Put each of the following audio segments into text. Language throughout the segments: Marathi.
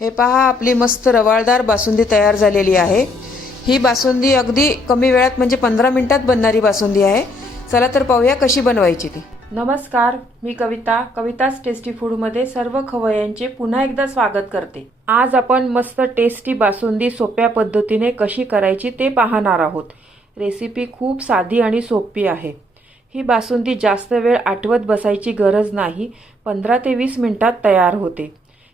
हे पहा आपली मस्त रवाळदार बासुंदी तयार झालेली आहे. ही बासुंदी अगदी कमी वेळात म्हणजे पंधरा मिनिटात बनणारी बासुंदी आहे. चला तर पाहूया कशी बनवायची ती. नमस्कार मी कविता कविताच टेस्टी फूडमध्ये सर्व खवयांचे पुन्हा एकदा स्वागत करते. आज आपण मस्त टेस्टी बासुंदी सोप्या पद्धतीने कशी करायची ते पाहणार आहोत. रेसिपी खूप साधी आणि सोपी आहे. ही बासुंदी जास्त वेळ आठवत बसायची गरज नाही पंधरा ते वीस मिनिटात तयार होते.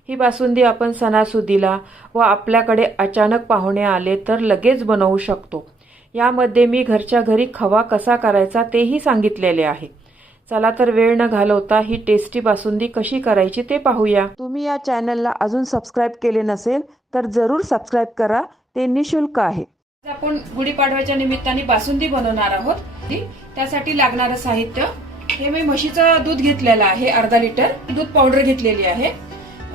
ही बासुंदी आपण सणासुदीला व आपल्याकडे अचानक पाहुणे आले तर लगेच बनवू शकतो. यामध्ये मी घरच्या घरी खवा कसा करायचा तेही सांगितलेले आहे. चला तर वेळ न घालवता ही टेस्टी बासुंदी कशी करायची ते पाहूया. तुम्ही या चॅनलला अजून सबस्क्राईब केले नसेल तर जरूर सबस्क्राईब करा. ते निशुल्क आहे. आपण गुढीपाडव्याच्या निमित्ताने बासुंदी बनवणार आहोत. त्यासाठी लागणारं साहित्य. हे मी म्हशीचं दूध घेतलेलं आहे अर्धा लिटर दूध पावडर घेतलेली आहे.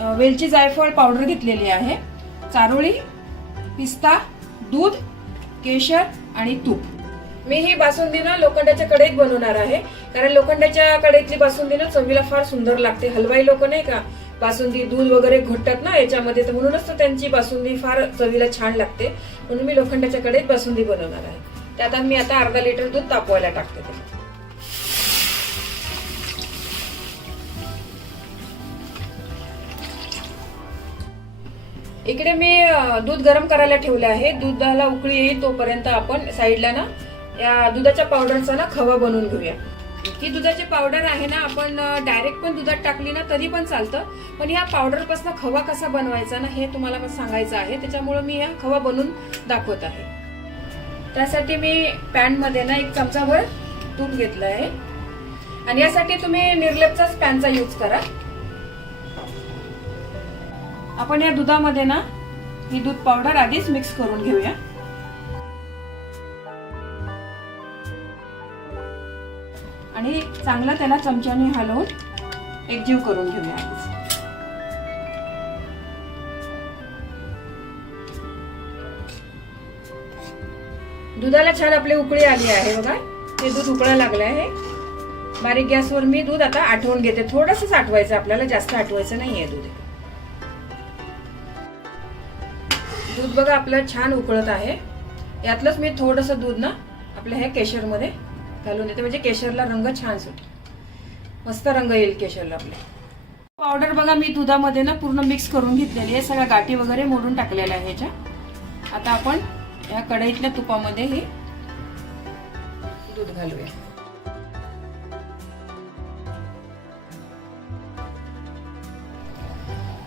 वेलची जायफळ पावडर घेतलेली आहे. चारोळी पिस्ता दूध केशर आणि तूप. मी ही बासुंदी ना लोखंडाच्या कढईत बनवणार आहे. कारण लोखंडाच्या कढईतली बासुंदी ना चवीला फार सुंदर लागते. हलवाई लोक नाही का? बासुंदी दूध वगैरे घोटतात ना याच्यामध्ये तर म्हणूनच तर त्यांची बासुंदी फार चवीला छान लागते. म्हणून मी लोखंडाच्या कढईत बासुंदी बनवणार आहे. त्यात मी आता अर्धा लिटर दूध तापवायला टाकते त्याला. इकडे मी दूध गरम करायला ठेवले आहे. दुधाला उकळी येईल तोपर्यंत आपण साईडला ना या दुधाच्या पावडरचा ना खवा बनवून घेऊया. ही दुधाची पावडर आहे ना आपण डायरेक्ट पण दुधात टाकली ना तरी पण चालतं. पण ह्या पावडरपासून खवा कसा बनवायचा ना हे तुम्हाला मला सांगायचं आहे. त्याच्यामुळे मी हा खवा बनवून दाखवत आहे. त्यासाठी मी पॅनमध्ये ना एक चमचाभर तूप घेतलं आहे आणि यासाठी तुम्ही निर्लेपचाच पॅनचा यूज करा. आपण या दुधामध्ये ना ही दूध पावडर आधीच मिक्स करून घेऊया. आणि चांगलं त्याला चमच्याने हलवून एकजीव करून घेऊया आधीच. दुधाला छान आपली उकळी आली आहे बघा. ते दूध उकळा लागलं आहे. बारीक गॅसवर मी दूध आता आठवून घेते. थोडंसं आठवायचं आपल्याला जास्त आठवायचं नाहीये दूध. दूध बघा आपलं छान उकळत आहे. यातलंच मी थोडंसं दूध ना आपल्या ह्या केशरमध्ये घालून देते. म्हणजे केशरला रंग छान सुटेल. मस्त रंग येईल केशरला आपल्या पावडर बघा मी दुधामध्ये ना पूर्ण मिक्स करून घेतलेली आहे. सगळ्या गाठी वगैरे मोडून टाकलेल्या आहे ह्याच्या. आता आपण या कढईतल्या तुपामध्ये हे दूध घालूया.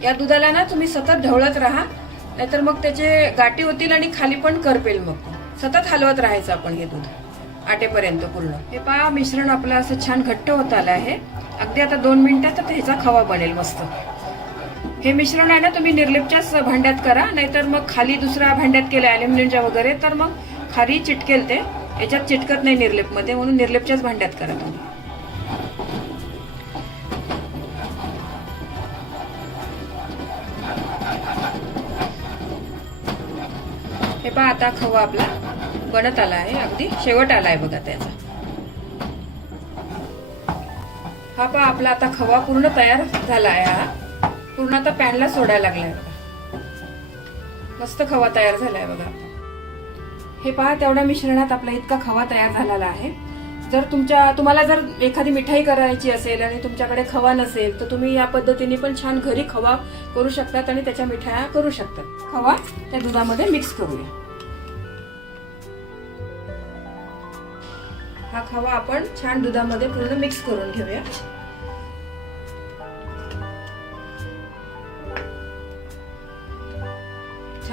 या दुधाला ना तुम्ही सतत ढवळत राहा. नाहीतर मग त्याचे गाठी होतील आणि खाली पण करपेल मग. सतत हलवत राहायचं आपण हे दूध. आटेपर्यंत पूर्ण. हे पहा मिश्रण आपलं असं छान घट्ट होत आलं आहे. अगदी आता दोन मिनिटात ह्याचा खवा बनेल मस्त. हे मिश्रण आहे ना तुम्ही निर्लिपच्याच भांड्यात करा. नाहीतर मग खाली दुसऱ्या भांड्यात केलं अल्युमिनियमच्या वगैरे तर मग खाली चिटकेल ते. याच्यात चिटकत नाही निर्लिपमध्ये म्हणून निर्लिपच्याच भांड्यात करा तुम्ही. हे पहा आता खवा आपला बनत आला आहे अगदी शेवट आला आहे बघा त्याचा. हा पहा आपला आता खवा पूर्ण तयार झाला आहे हा. पूर्ण आता पॅनला सोडायला लागलाय बघा. मस्त खवा तयार झालाय बघा. हे पहा तेवढ्या मिश्रणात आपला इतका खवा तयार झालेला आहे. जर तुमच्या तुम्हाला जर एखादी मिठाई करायची असेल आणि तुमच्याकडे खवा नसेल तर तुम्ही या पद्धतीने पण छान घरी खवा करू शकतात आणि त्याच्या मिठाया करू शकतात. खवा त्या दुधामध्ये मिक्स करूया. हा खवा आपण छान दुधामध्ये पूर्ण मिक्स करून घेऊया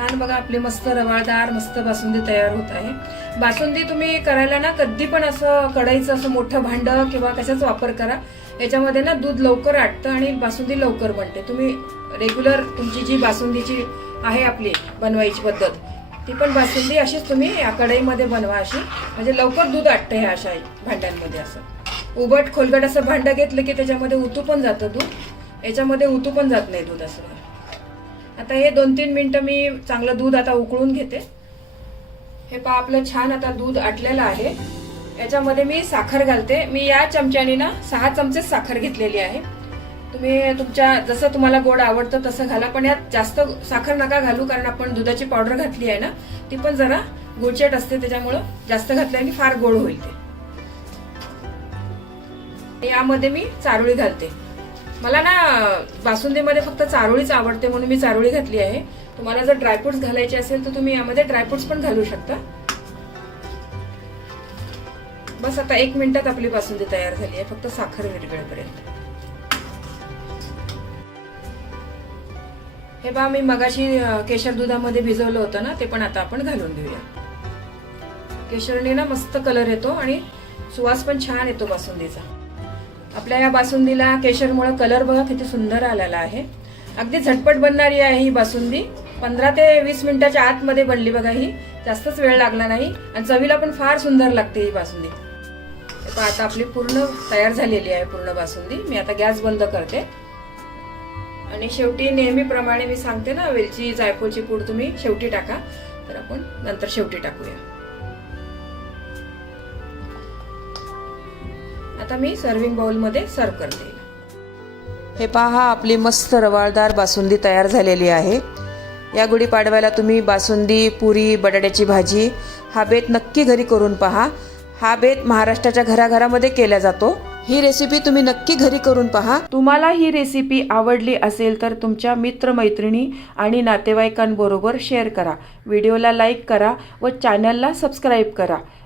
छान बघा आपले मस्त रवाळदार मस्त बासुंदी तयार होत आहे. बासुंदी तुम्ही करायला ना कधी पण असं कढईचं असं मोठं भांडं किंवा कशाचा वापर करा. याच्यामध्ये ना दूध लवकर आटतं आणि बासुंदी लवकर बनते. तुम्ही रेग्युलर तुमची जी बासुंदीची आहे आपली बनवायची पद्धत ती पण बासुंदी अशीच तुम्ही या कढईमध्ये बनवा अशी. म्हणजे लवकर दूध आटतं ह्या अशा भांड्यांमध्ये असं. उबट खोलगट असं भांडं घेतलं की त्याच्यामध्ये उतू पण जातं दूध. याच्यामध्ये उतू पण जात नाही दूध असं. आता हे दोन तीन मिनटं मी चांगलं दूध आता उकळून घेते. हे पहा आपलं छान आता दूध आटलेलं आहे. याच्यामध्ये मी साखर घालते. मी या चमच्याने ना सहा चमचे साखर घेतलेली आहे. तुम्ही तुमच्या जसं तुम्हाला गोड आवडतं तसं घाला. पण यात जास्त साखर नका घालू कारण आपण दुधाची पावडर घातली आहे ना ती पण जरा गुळचट असते त्याच्यामुळं जास्त घातल्याने फार गोड होईल ते. यामध्ये मी चारोळी घालते. मला ना बासुंदीमध्ये फक्त चारोळीच आवडते म्हणून मी चारोळी घातली आहे. तुम्हाला जर ड्रायफ्रुट्स घालायचे असेल तर तुम्ही यामध्ये ड्रायफ्रुट्स पण घालू शकता. बस आता एक मिनिटात आपली बासुंदी तयार झाली आहे. फक्त साखर विरघळेपर्यंत हे बा मी मगाशी केशर दुधामध्ये भिजवलं होतं ना ते पण आता आपण घालून देऊया केशरने ना मस्त कलर येतो आणि सुवास पण छान येतो बासुंदीचा आपल्या या बासुंदीला केशरमुळे कलर बघा किती सुंदर आलेला आहे. अगदी झटपट बनणारी आहे ही बासुंदी. पंधरा ते वीस मिनिटाच्या आतमध्ये बनली बघा ही. जास्तच वेळ लागला नाही. आणि चवीला पण फार सुंदर लागते ही बासुंदी. आता आपली पूर्ण तयार झालेली आहे पूर्ण बासुंदी. मी आता गॅस बंद करते. आणि शेवटी नेहमीप्रमाणे मी सांगते ना वेलची जायफळची पूड तुम्ही शेवटी टाका. तर आपण नंतर शेवटी टाकूया. आता मी सर्विंग बाउलमध्ये सर्व करते. हे पहा आपली मस्त रवाळदार बासुंदी तयार झालेली आहे. या गुढीपाडव्याला तुम्ही बासुंदी पुरी बटाट्याची भाजी हा बेत नक्की घरी करून पहा. हा बेत महाराष्ट्राच्या घराघरामध्ये केला जातो. ही रेसिपी तुम्ही नक्की घरी करून पहा. तुम्हाला ही रेसिपी आवडली असेल तर तुमच्या मित्रमैत्रिणी आणि नातेवाईकांबरोबर शेअर करा. व्हिडिओला लाईक करा व चॅनलला सबस्क्राईब करा.